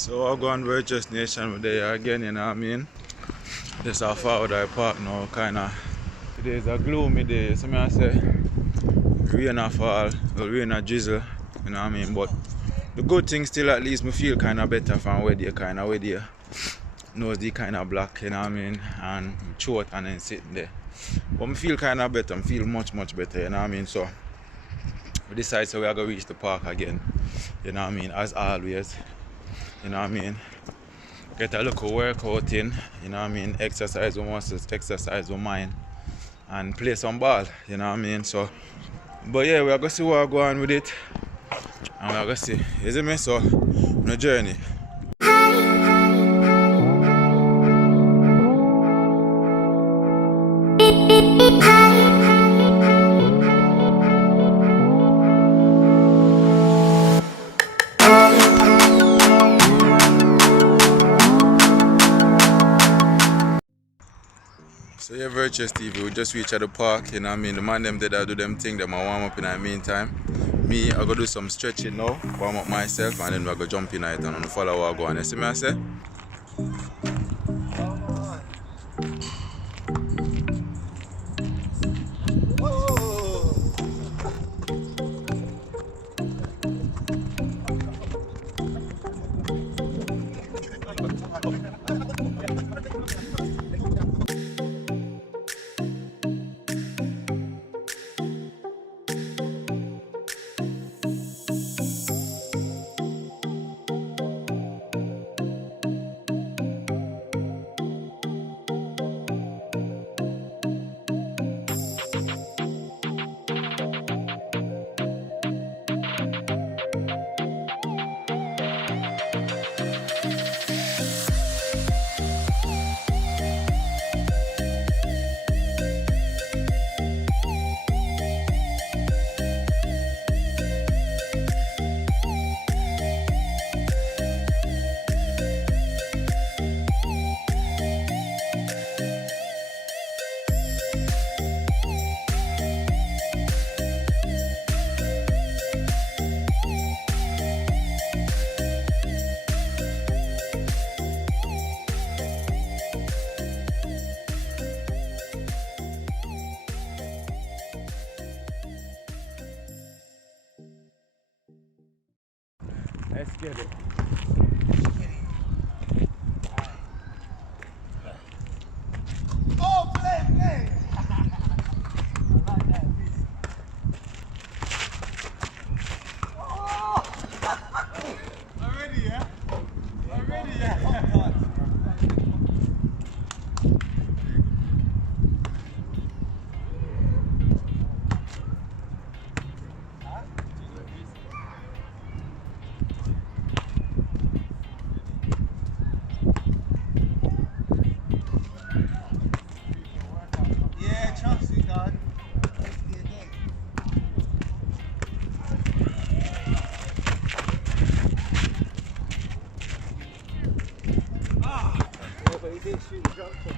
So I'll go on Virtuous Nation with there again, you know what I mean? Just off out I park now, kinda. Today's a gloomy day, so I say rain a fall, well, rain a drizzle, you know what I mean? But the good thing still, at least me feel kinda better from where they kinda where they nose the kinda black, you know what I mean? And throat and then sitting there. But me feel kinda better, I feel much better, you know what I mean? So we decide so we are gonna reach the park again, you know what I mean, as always. You know what I mean? Get a little workout in, you know what I mean? Exercise with muscles, exercise with mind, and play some ball, you know what I mean? So, but yeah, we are gonna see what go on with it, and we are gonna see. You see me? So, on a journey. So yeah, Virtuous TV, we just reached at the park, you know what I mean? The man them did do them thing, them I warm up in the meantime. Me, I go do some stretching now, warm up myself, and then we go jump in it and follow what I go on. You see me I say? Let's get it. Oh, play! I like that. Oh! Already, yeah? Already, yeah? Yeah, Chelsea, God. But he did shoot the drop shot.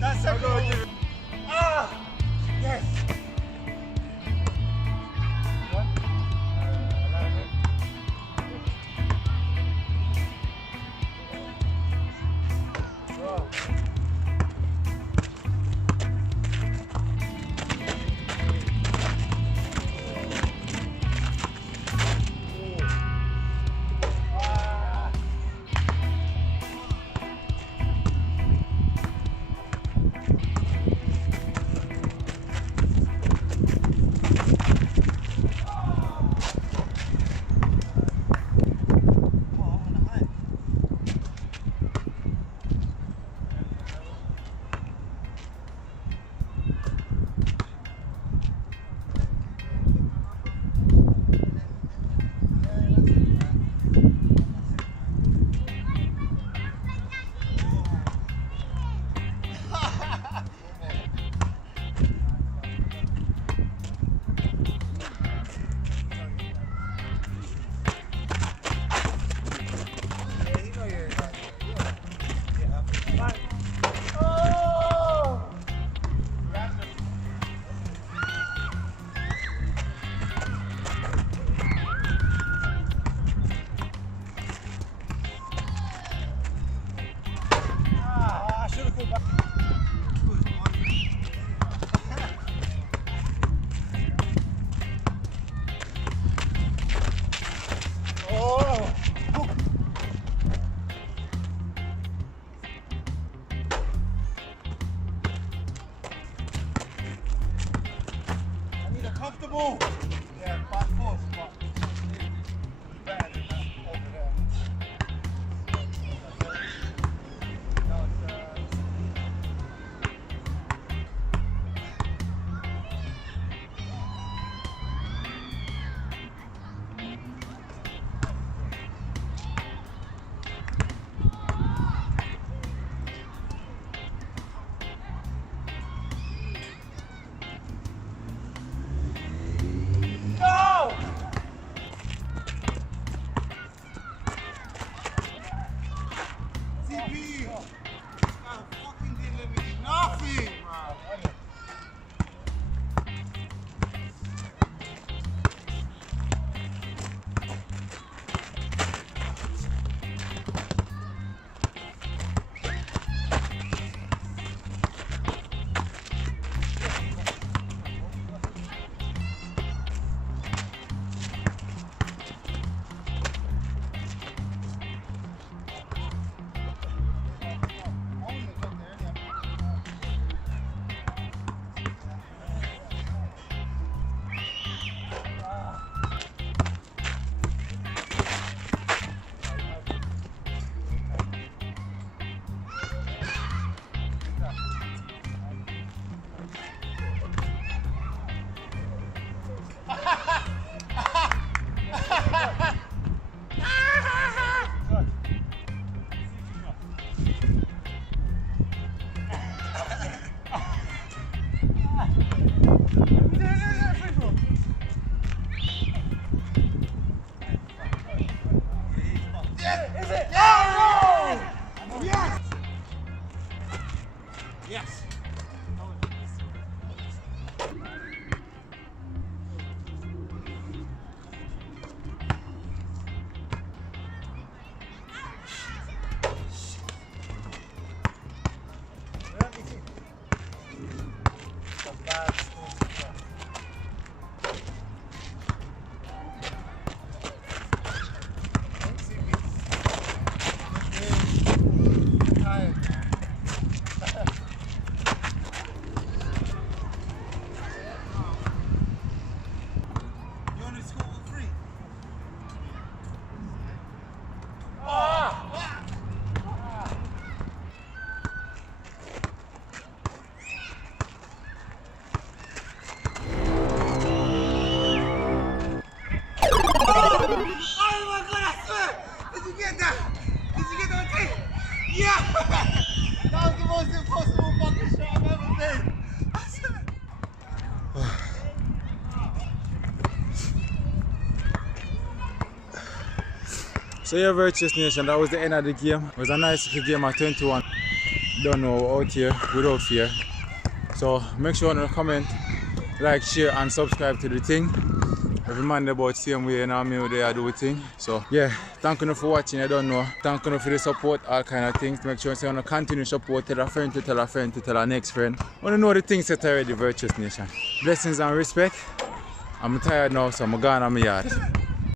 That's a good. Ah! Yes! Comfortable. Yeah, by force, but it's better than that over there. Yes. Yeah! That was the most impossible fucking shot I've ever made. So yeah, Virtuous Nation, that was the end of the game. It was a nice game at 21. Don't know, out here without fear. So make sure to comment, like, share and subscribe to the thing. Every man about same way, you know what I mean, they do the thing. So yeah, thank you for watching, I don't know. Thank you for the support, all kind of things. Make sure you continue support, tell a friend to tell a friend to tell our next friend. Want to know the things that already, Virtuous Nation. Blessings and respect. I'm tired now, so I'm going on my yard.